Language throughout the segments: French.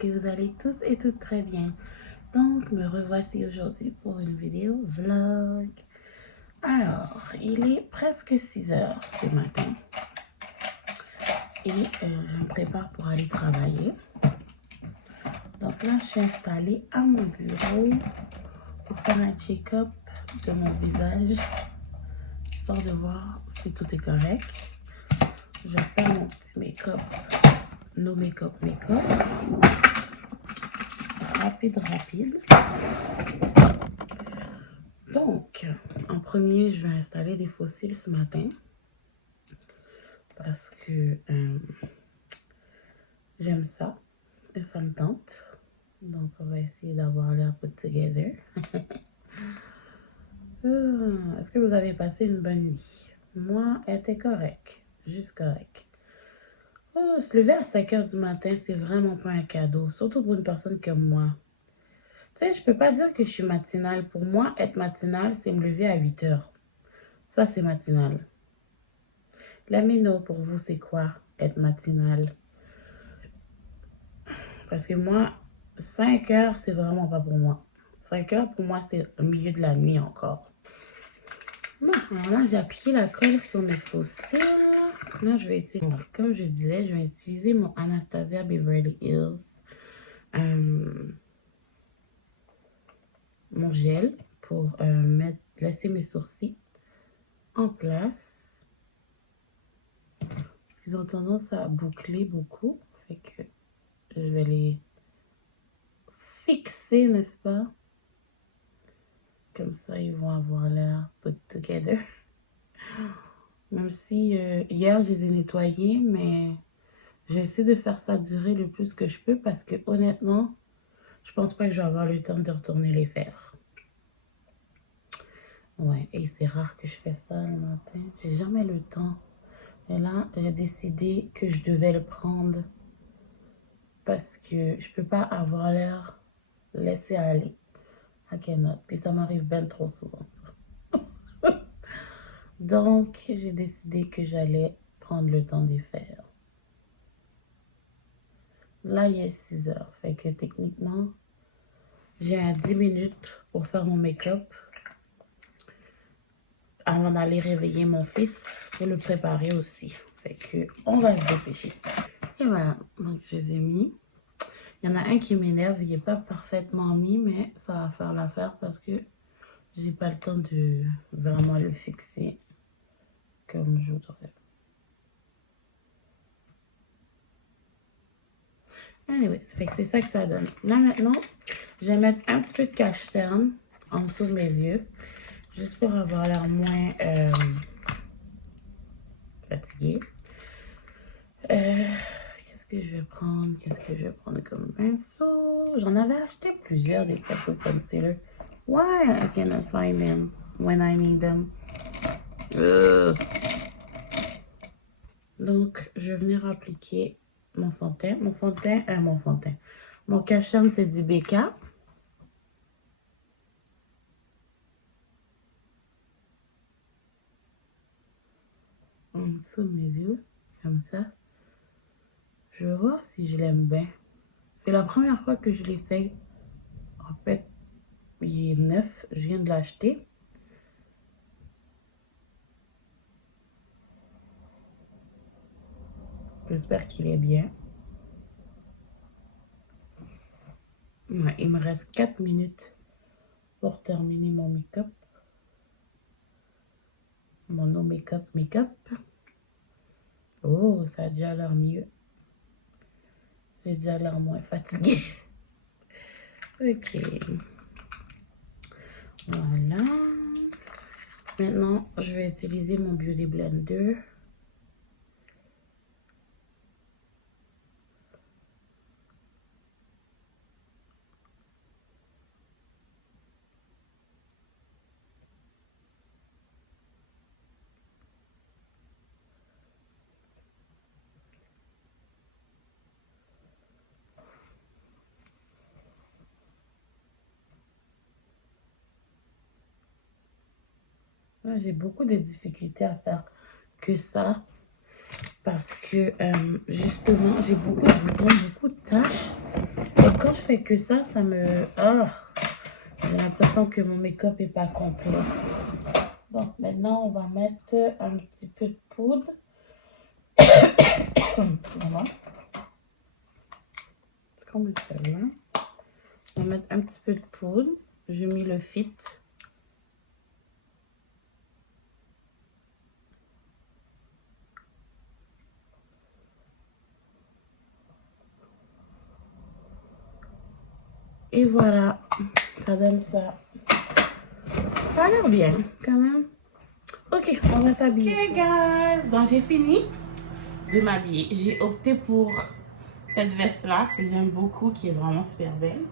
que vous allez tous et toutes très bien. Donc, me revoici aujourd'hui pour une vidéo vlog. Alors, il est presque 6 heures ce matin. Et je me prépare pour aller travailler. Donc là, je suis installée à mon bureau pour faire un check-up de mon visage, histoire de voir si tout est correct. Je vais faire mon petit make-up, no make-up. Rapide. Donc, en premier, je vais installer des fossiles ce matin parce que j'aime ça et ça me tente. Donc, on va essayer d'avoir l'air put together. Est-ce que vous avez passé une bonne nuit? Moi, elle était correcte, juste correcte. Se lever à 5 heures du matin, c'est vraiment pas un cadeau, surtout pour une personne comme moi. Tu sais, je peux pas dire que je suis matinale. Pour moi, être matinale, c'est me lever à 8 heures. Ça, c'est matinal. La mino, pour vous, c'est quoi être matinale? Parce que moi, 5 heures, c'est vraiment pas pour moi. 5 heures, pour moi, c'est au milieu de la nuit encore. Bon, alors là, j'ai appliqué la colle sur mes fossiles. Là, je vais utiliser, comme je disais, je vais utiliser mon Anastasia Beverly Hills. Mon gel pour laisser mes sourcils en place. Parce qu'ils ont tendance à boucler beaucoup. Fait que je vais les fixer, n'est-ce pas? Comme ça, ils vont avoir l'air put together. Même si hier, je les ai nettoyés, mais j'essaie de faire ça durer le plus que je peux parce que honnêtement, je pense pas que je vais avoir le temps de retourner les faire. Ouais, et c'est rare que je fais ça le matin. J'ai jamais le temps. Et là, j'ai décidé que je devais le prendre parce que je peux pas avoir l'air laissé aller. I cannot. Puis ça m'arrive bien trop souvent. Donc, j'ai décidé que j'allais prendre le temps d'y faire. Là, il est 6 heures. Fait que techniquement, j'ai 10 minutes pour faire mon make-up avant d'aller réveiller mon fils pour le préparer aussi. Fait que on va se dépêcher. Et voilà, donc je les ai mis. Il y en a un qui m'énerve, il n'est pas parfaitement mis, mais ça va faire l'affaire parce que j'ai pas le temps de vraiment le fixer comme je voudrais. Anyway, c'est ça que ça donne. Là maintenant, je vais mettre un petit peu de cache-cerne en dessous de mes yeux, juste pour avoir l'air moins fatiguée. Qu'est-ce que je vais prendre? Comme pinceau? J'en avais acheté plusieurs des pinceaux concealer. Why I cannot find them when I need them? Donc, je vais venir appliquer mon fond de teint. Mon cache-cerne, c'est du BK. En dessous de mes yeux, comme ça. Je vais voir si je l'aime bien. C'est la première fois que je l'essaye. En fait, il est neuf. Je viens de l'acheter. J'espère qu'il est bien. Ouais, il me reste 4 minutes pour terminer mon make-up. Mon no make-up. Oh, ça a déjà l'air mieux. J'ai déjà l'air moins fatiguée. Ok. Voilà. Maintenant, je vais utiliser mon Beauty Blender. J'ai beaucoup de difficultés à faire que ça parce que justement j'ai beaucoup de boutons, beaucoup de taches quand je fais que ça, ça me... Oh, j'ai l'impression que mon make-up n'est pas complet. Donc maintenant, on va mettre un petit peu de poudre. Voilà. C'est qu'on met ça là. On va mettre un petit peu de poudre. J'ai mis le Fit. Et voilà, ça donne ça. Ça a l'air bien, quand même. Ok, on va s'habiller. Ok, guys, donc j'ai fini de m'habiller. J'ai opté pour cette veste-là que j'aime beaucoup, qui est vraiment super belle.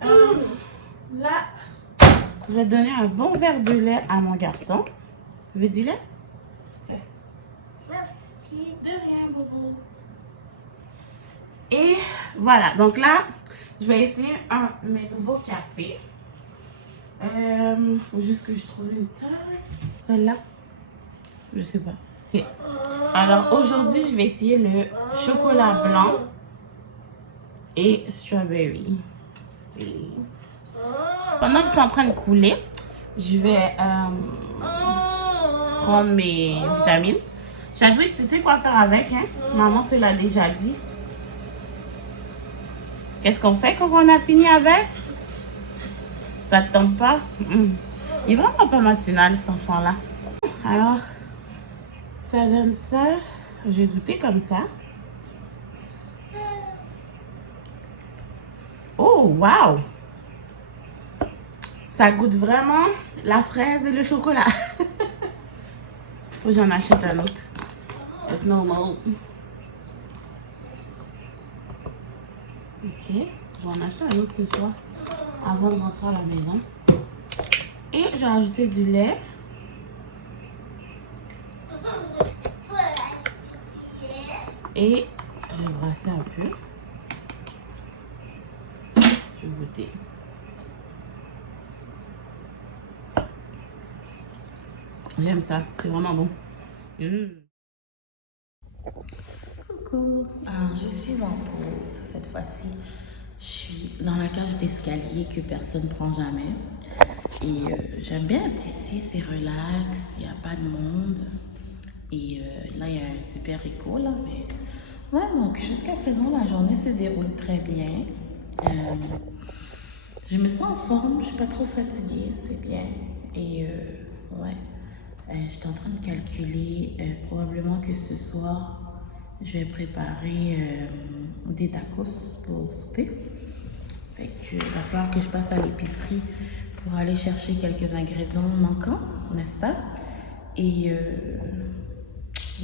Là, je vais donner un bon verre de lait à mon garçon. Tu veux du lait? Merci. De rien, Bobo. Et voilà, donc là, je vais essayer mes nouveaux cafés. Faut juste que je trouve une tasse. Celle-là? Je sais pas. Okay. Alors aujourd'hui, je vais essayer le chocolat blanc et strawberry. Pendant qu'ils sont en train de couler, je vais prendre mes vitamines. Chadwick, tu sais quoi faire avec, hein? Maman te l'a déjà dit. Qu'est-ce qu'on fait quand on a fini avec? Ça te tente pas? Il est vraiment pas matinal, cet enfant-là. Alors, ça donne ça. J'ai goûté comme ça. Oh, wow! Ça goûte vraiment la fraise et le chocolat. Faut que j'en achète un autre. It's normal. Ok, je vais en acheter un autre ce soir avant de rentrer à la maison. Et j'ai ajouté du lait. Et j'ai brassé un peu. Je vais goûter. J'aime ça, c'est vraiment bon. Coucou. Alors, je suis en pause. Cette fois-ci, je suis dans la cage d'escalier que personne ne prend jamais. Et j'aime bien être ici, c'est relax, il n'y a pas de monde. Et là, il y a un super écho, là. Mais... ouais, donc jusqu'à présent, la journée se déroule très bien. Je me sens en forme, je suis pas trop fatiguée, c'est bien. Et ouais, j'étais en train de calculer, probablement que ce soir, je vais préparer des tacos pour souper. Fait que, il va falloir que je passe à l'épicerie pour aller chercher quelques ingrédients manquants, n'est-ce pas? Et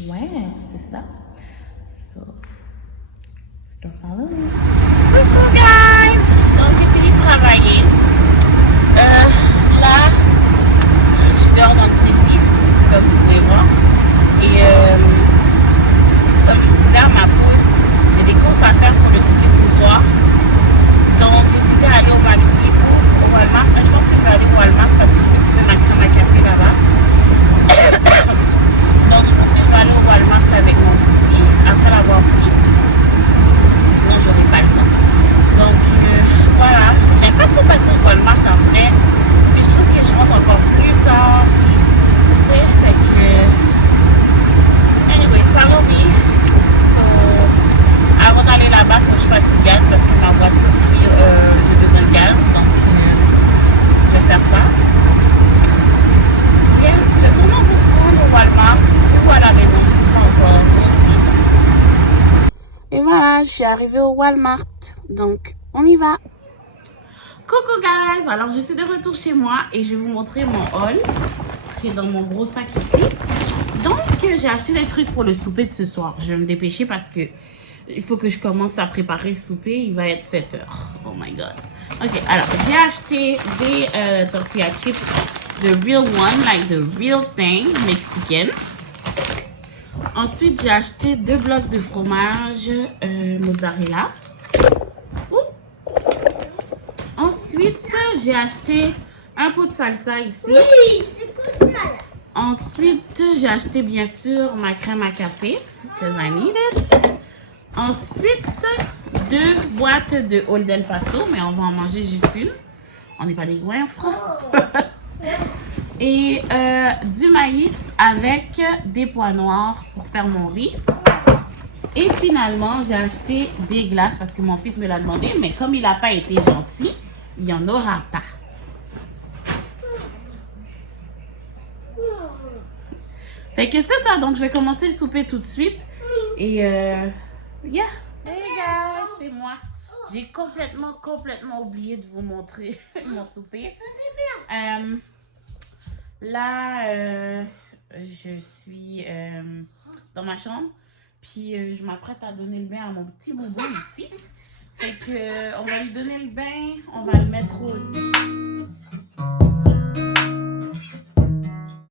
ouais, c'est ça. So, start following. Coucou guys! Donc j'ai fini de travailler. Là, je dors dans le crédit, comme vous pouvez voir. Et comme je vous disais à ma pause, j'ai des courses à faire pour le souper de ce soir. Donc j'ai décidé d'aller au Maxi ou au Walmart. Je pense que je vais aller au Walmart parce que je vais trouver ma crème à café là-bas. Donc je pense que je vais aller au Walmart avec mon petit après l'avoir pris. Parce que sinon j'aurai pas le temps. Donc voilà, j'aime pas trop passer au Walmart après. Parce que je trouve que je rentre encore plus tard. Tu sais, fait que... anyway, follow me. So, avant d'aller là-bas, il faut que je fasse du gaz parce que ma voiture, j'ai besoin de gaz. Donc, je vais faire ça. Bien, je vais sûrement vous prendre au Walmart ou à la maison, je ne sais pas encore. Merci. Et voilà, je suis arrivée au Walmart. Donc, on y va. Coucou guys, alors je suis de retour chez moi et je vais vous montrer mon haul qui est dans mon gros sac ici. Donc, j'ai acheté des trucs pour le souper de ce soir. Je vais me dépêcher parce que il faut que je commence à préparer le souper. Il va être 7 h. Oh my god. Ok, alors j'ai acheté des tortilla chips, the real one, like the real thing, mexicaine. Ensuite, j'ai acheté 2 blocs de fromage mozzarella. Ensuite, j'ai acheté un pot de salsa ici. Oui, c'est quoi ça là? Ensuite, j'ai acheté bien sûr ma crème à café, because I need it. Ensuite, 2 boîtes de Old El Paso, mais on va en manger juste une. On n'est pas des goinfres. Et du maïs avec des pois noirs pour faire mon riz. Et finalement, j'ai acheté des glaces parce que mon fils me l'a demandé, mais comme il n'a pas été gentil, il n'y en aura pas. Fait que c'est ça, donc je vais commencer le souper tout de suite. Et yeah. Hey guys, c'est moi. J'ai complètement oublié de vous montrer mon souper. Là, je suis dans ma chambre. Puis je m'apprête à donner le bain à mon petit boubou ici. Fait que on va lui donner le bain, on va le mettre au lit.